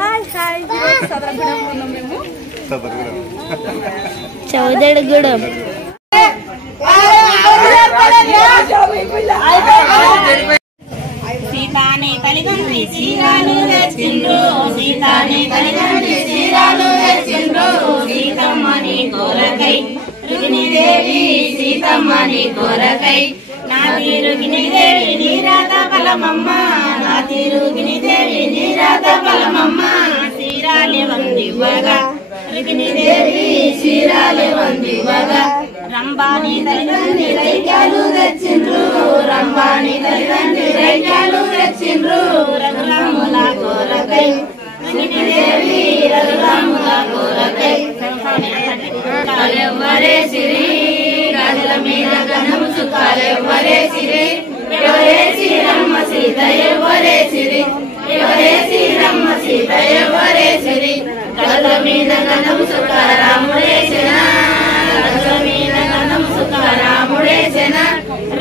Hi hi సదరగూడెంలో ఉన్నాం మేము. చౌదడగూడెం. సీతాని తల్లిదండ్రి శ్రీరాను తెచ్చిండ్రు, సీతాని తల్లిదండ్రి శ్రీరాను తెచ్చిండ్రు. సీతమ్మని కోరకై రుక్మిణీదేవి, సీతమ్మని కోరకై నాది రుక్మిణీదేవి నీరాత ఫలమమ్మ, నాది రుక్మిణీదేవి నీరాత ఫలమమ్మ. శ్రీరాలి వందివ్వగా రుక్మిణీదేవి శ్రీరాలి వందివ్వగా రంభాని తల్లిదండ్రి రైక్యాలు తెచ్చిండ్రు, రంభాని తల్లిదండ్రి రైక్యాలు తెచ్చిండ్రు. రఘురాముల కోరకై రుక్మిణీదేవి రఘురాముల కోరకై సుఖాలెవ్వరే సిరి, రాజుల మీద గణము సుఖాలెవ్వరే సిరి. ఎవరే శ్రీరమ్మ సీత ఎవరే సిరి, ఎవరే శ్రీరమ్మ సీత ఎవరే సిరి. రాజుల మీద గణము సుఖారాముడేసిన, రాజుల మీద గణము సుఖారాముడేసిన.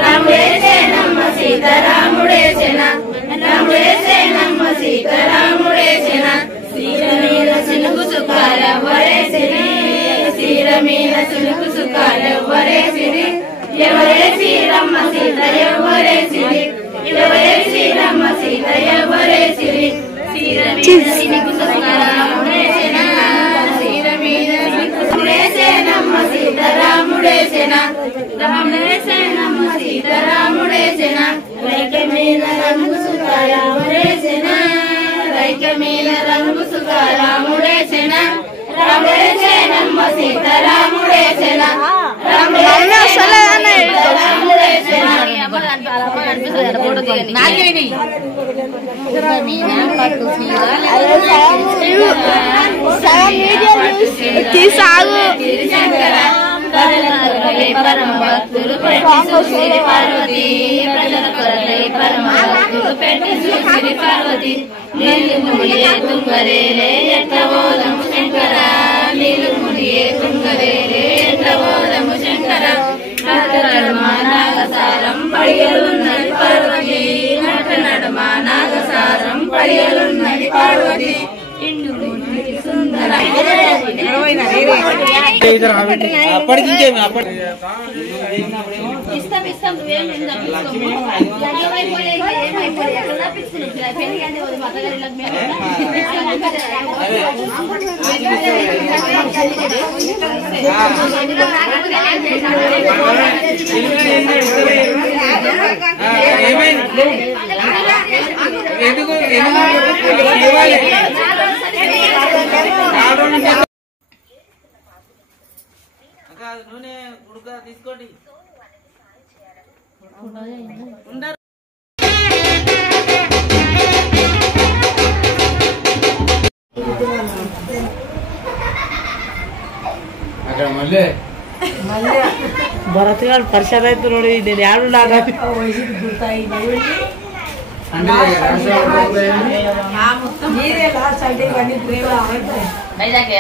రాముడేసేనమ్మ సీత రాముడేసిన, రాముడేసేనమ్మ సీత రాముడేసిన. సీత మీద సిలుగు సుఖాలెవ్వరే సిరి, సీర మీద సిలుగు సుఖాలెవ్వరే సిరి. ఎవరే శ్రీరమ్మ సీత ఎవరే సిరి, ఎవరే శ్రీరమ్మ సీత ఎవరే సిరి. సీర మీద సిలుగు సుఖారాముడేసిన, సీర మీద రాముడేసేనమ్మ సీత రాముడేసిన, రాముడేసేనమ్మ సీత రాముడేసిన. రైక మీద రంగు సుఖారాముడేసిన, రైక మీద రంగు సుఖారాముడేసిన. రాముడేసేనమ్మ సీత రాముడేసిన, రాముడేసేన రాముడేసిన. పరమ భక్తులు పెట్టి పార్వతి, ప్రజల కొరకై పరమ భక్తులు పెట్టి శ్రీ పార్వతి. నీళ్ళు ముడియే తుంగరేలే ఎట్ల బోధము శంకర, నీళ్ళు ముడియే తుంగరేలే ఎట్ల బోధము శంకర. నడమ నాగసారం పడియలున్నది పార్వతి, నడమ నాగసారం పడియలున్నది పార్వతి. నూనె ఉడక తీసుకోండి. అక్కడ మళ్ళీ భరత్గాడు పరిషత్ అవుతున్నాడు. నేను ఏడున్నాడు వైజాగ్